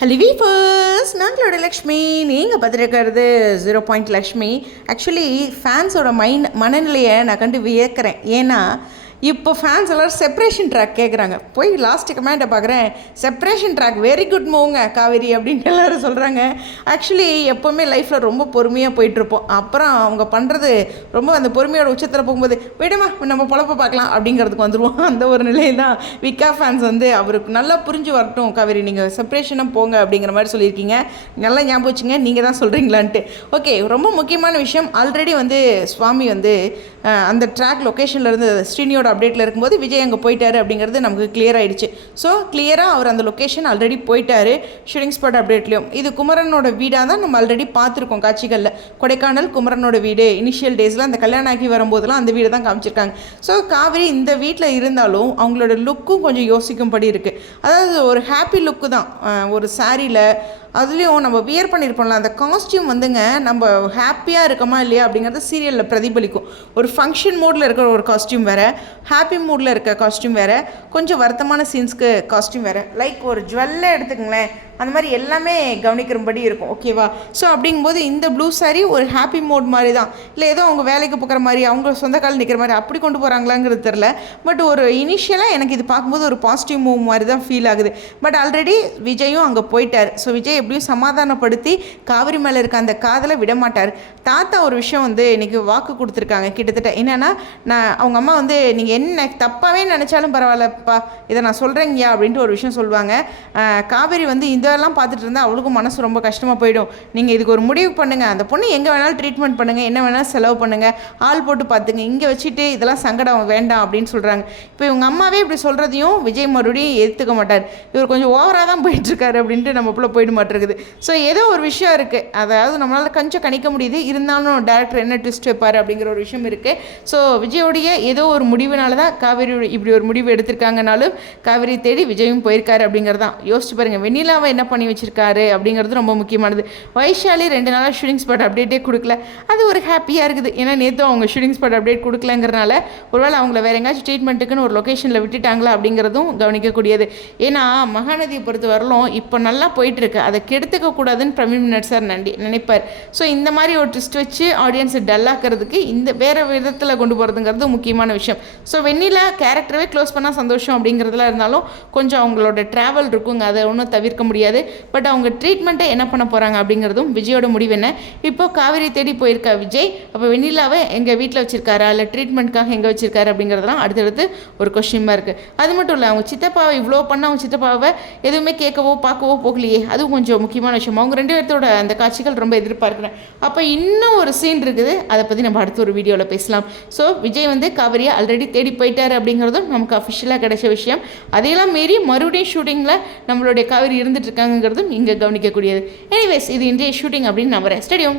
Hello வீஃபர்ஸ், நாங்களோட Lakshmi. நீங்கள் பார்த்துருக்கிறது 0 Lakshmi. Actually ஃபேன்ஸோட மனநிலையை நான் கண்டு வியக்கிறேன். ஏன்னா இப்போ ஃபேன்ஸ் எல்லோரும் செப்ரேஷன் ட்ராக் கேட்குறாங்க. போய் லாஸ்ட் கமெண்ட்டை பார்க்குறேன், செப்ரேஷன் ட்ராக் வெரி குட் மூவுங்க காவேரி அப்படின்ட்டு எல்லோரும் சொல்கிறாங்க. ஆக்சுவலி எப்போவுமே லைஃப்பில் ரொம்ப பொறுமையாக போயிட்டுருப்போம். அப்புறம் அவங்க பண்ணுறது ரொம்ப அந்த பொறுமையோட உச்சத்தில் போகும்போது விடுமா நம்ம பொழப்ப பார்க்கலாம் அப்படிங்கிறதுக்கு வந்துடுவோம். அந்த ஒரு நிலையில் தான் விக்கா ஃபேன்ஸ் வந்து அவருக்கு நல்லா புரிஞ்சு வரட்டும் காவேரி, நீங்கள் செப்ரேஷனாக போங்க அப்படிங்கிற மாதிரி சொல்லியிருக்கீங்க. நல்லா ஞாபகம் வச்சுங்க, நீங்கள் தான் சொல்கிறீங்களான்ட்டு. ஓகே, ரொம்ப முக்கியமான விஷயம். ஆல்ரெடி வந்து சுவாமி வந்து அந்த ட்ராக் லொக்கேஷன்லேருந்து ஸ்ரீனியோட அப்டேட்டில் இருக்கும்போது விஜய் அங்கே போயிட்டாரு அப்படிங்கிறது நமக்கு கிளியர் ஆகிடுச்சு. ஸோ கிளியராக அவர் அந்த லொக்கேஷன் ஆல்ரெடி போயிட்டாரு ஷூட்டிங் ஸ்பாட் அப்டேட்லேயும். இது குமரனோட வீடாக தான் நம்ம ஆல்ரெடி பார்த்துருக்கோம் காட்சிகளில். கொடைக்கானல் குமரனோட வீடு இனிஷியல் டேஸில் அந்த கல்யாணம் ஆகி வரும்போதெல்லாம் அந்த வீடு தான் காமிச்சிருக்காங்க. ஸோ காவேரி இந்த வீட்டில் இருந்தாலும் அவங்களோட லுக்கும் கொஞ்சம் யோசிக்கும்படி இருக்குது. அதாவது ஒரு ஹாப்பி லுக்கு தான். ஒரு சாரியில் அதுலேயும் நம்ம வியர் பண்ணியிருப்போம்ல, அந்த காஸ்டியூம் வந்துங்க நம்ம ஹாப்பியாக இருக்கமா இல்லையா அப்படிங்கிறது சீரியலில் பிரதிபலிக்கும். ஒரு ஃபங்க்ஷன் மூடில் இருக்கிற ஒரு காஸ்டியூம் வேறு, ஹாப்பி மூடில் இருக்க காஸ்டியூம் வேறு, கொஞ்சம் வருத்தமான சீன்ஸ்க்கு காஸ்டியூம் வேறு. லைக் ஒரு ஜுவல்லே எடுத்துக்கங்களேன், அந்த மாதிரி எல்லாமே கவனிக்கிறபடி இருக்கும். ஓகேவா? ஸோ அப்படிங்கும்போது இந்த ப்ளூ சாரி ஒரு ஹாப்பி மோட் மாதிரி தான். இல்லை ஏதோ அவங்க வேலைக்கு போகிற மாதிரி, அவங்க சொந்த கால் நிற்கிற மாதிரி அப்படி கொண்டு போகிறாங்களாங்கிறது தெரில. பட் ஒரு இனிஷியலாக எனக்கு இது பார்க்கும்போது ஒரு பாசிட்டிவ் மூவ் மாதிரி தான் ஃபீல் ஆகுது. பட் ஆல்ரெடி விஜயும் அங்கே போயிட்டார். ஸோ விஜய் எப்படியும் சமாதானப்படுத்தி காவிரி மேலே இருக்க அந்த காதலை விடமாட்டார். தாத்தா ஒரு விஷயம் வந்து இன்றைக்கி வாக்கு கொடுத்துருக்காங்க கிட்டத்தட்ட. என்னென்னா, அவங்க அம்மா வந்து நீங்கள் என்ன தப்பாகவே நினச்சாலும் பரவாயில்லப்பா, இதை நான் சொல்கிறேங்கய்யா அப்படின்ட்டு ஒரு விஷயம் சொல்லுவாங்க. காவேரி வந்து இதெல்லாம் பார்த்துட்டு இருந்தால் அவளுக்கும் மனசு ரொம்ப கஷ்டமாக போயிடும். நீங்கள் இதுக்கு ஒரு முடிவு பண்ணுங்கள், அந்த பொண்ணு எங்கே வேணாலும் ட்ரீட்மெண்ட் பண்ணுங்கள், என்ன வேணாலும் செலவு பண்ணுங்கள், ஆள் போட்டு பார்த்துங்க, இங்கே வச்சுட்டு இதெல்லாம் சங்கடம் வேண்டாம் அப்படின்னு சொல்கிறாங்க. இப்போ இவங்க அம்மாவே இப்படி சொல்கிறதையும் விஜய் மறுபடியும் ஏற்றுக்க மாட்டார். இவர் கொஞ்சம் ஓவராக தான் போயிட்டுருக்காரு அப்படின்ட்டு நம்மக்குள்ளே போயிட மாட்டேருக்குது. ஸோ ஏதோ ஒரு விஷயம் இருக்குது, அதாவது நம்மளால் கொஞ்சம் கணிக்க முடியுது. இருந்தாலும் டேரக்டர் என்ன ட்விஸ்ட் வைப்பார் அப்படிங்கிற ஒரு விஷயம் இருக்குது. ஸோ விஜயோடைய ஏதோ ஒரு முடிவுனால தான் காவேரி இப்படி ஒரு முடிவு எடுத்திருக்காங்கனாலும் காவேரி தேடி விஜயும் போயிருக்காரு அப்படிங்கிறதான். யோசிச்சு பாருங்கள், வெண்ணிலாவை என்ன பண்ணி வச்சிருக்காரு அப்படிங்கிறது ரொம்ப முக்கியமானது. வைஷாலி 2 நாளாக ஷூட்டிங் ஸ்பாட் அப்டேட்டே கொடுக்கல. அது ஒரு ஹாப்பியாக இருக்குது. ஏன்னா நேற்று அவங்க ஷூட்டிங் ஸ்பாட் அப்டேட் கொடுக்கலங்கிறனால ஒருவேளை அவங்கள வேறு எங்கேயாச்சும் ட்ரீட்மெண்ட்டுக்குன்னு ஒரு லொக்கேஷனில் விட்டுட்டாங்களா அப்படிங்கிறதும் கவனிக்கக்கூடியது. ஏன்னா மகாநதியை பொறுத்த வரலும் இப்போ நல்லா போயிட்டுருக்கு, அதை கெடுத்துக்க கூடாதுன்னு பிரவீன் மினட் சார் நினைப்பார். ஸோ இந்த மாதிரி ஒரு ட்விஸ்ட் வச்சு ஆடியன்ஸை டல்லாக்கிறதுக்கு இந்த வேறு விதத்தில் கொண்டு போகிறதுங்கிறது முக்கியமான விஷயம். ஸோ வெண்ணிலா கேரக்டரவே க்ளோஸ் பண்ணால் சந்தோஷம் அப்படிங்கிறதுல இருந்தாலும் கொஞ்சம் அவங்களோட ட்ராவல் இருக்குங்க, அதை ஒன்றும் தவிர்க்க முடியாது. பட் அவங்க ட்ரீட்மெண்ட்டை என்ன பண்ண போகிறாங்க அப்படிங்கிறதும் விஜயோட முடிவு என்ன. இப்போ காவேரி தேடி போயிருக்கா விஜய், அப்போ வெண்ணிலாவை எங்கள் வீட்டில் வச்சுருக்காரா இல்லை ட்ரீட்மெண்ட்காக எங்கே வச்சுருக்காரு அப்படிங்கிறதுலாம் அடுத்தடுத்து ஒரு கொஸ்டின்மாக இருக்குது. அது மட்டும் இல்லை, அவங்க சித்தப்பாவை இவ்வளோ பண்ண அவங்க சித்தப்பாவை எதுவுமே கேட்கவோ பார்க்கவோ போகலையே, அதுவும் கொஞ்சம் முக்கியமான விஷயம். அவங்க 2 பேர்த்தோட அந்த காட்சிகள் ரொம்ப எதிர்பார்க்குறேன். அப்போ இன்னும் ஒரு சீன் இருக்குது, அதை பற்றி நம்ம அடுத்த ஒரு வீடியோவில் பேசலாம். ஸோ விஜய் வந்து காவேரியை ஆல்ரெடி தேடி போயிட்டார் அப்படிங்கிறதும் நமக்கு அஃபிஷியலாக கிடைச்ச விஷயம். அதையெல்லாம் மீறி மறுபடியும் ஷூட்டிங்கில் நம்மளுடைய காவேரி இருந்துட்டு இருக்காங்கிறதும் இங்கே கவனிக்கக்கூடியது. எனிவேஸ், இது இன்றைய ஷூட்டிங் அப்படின்னு நம்புகிறேன். ஸ்டேடியம்.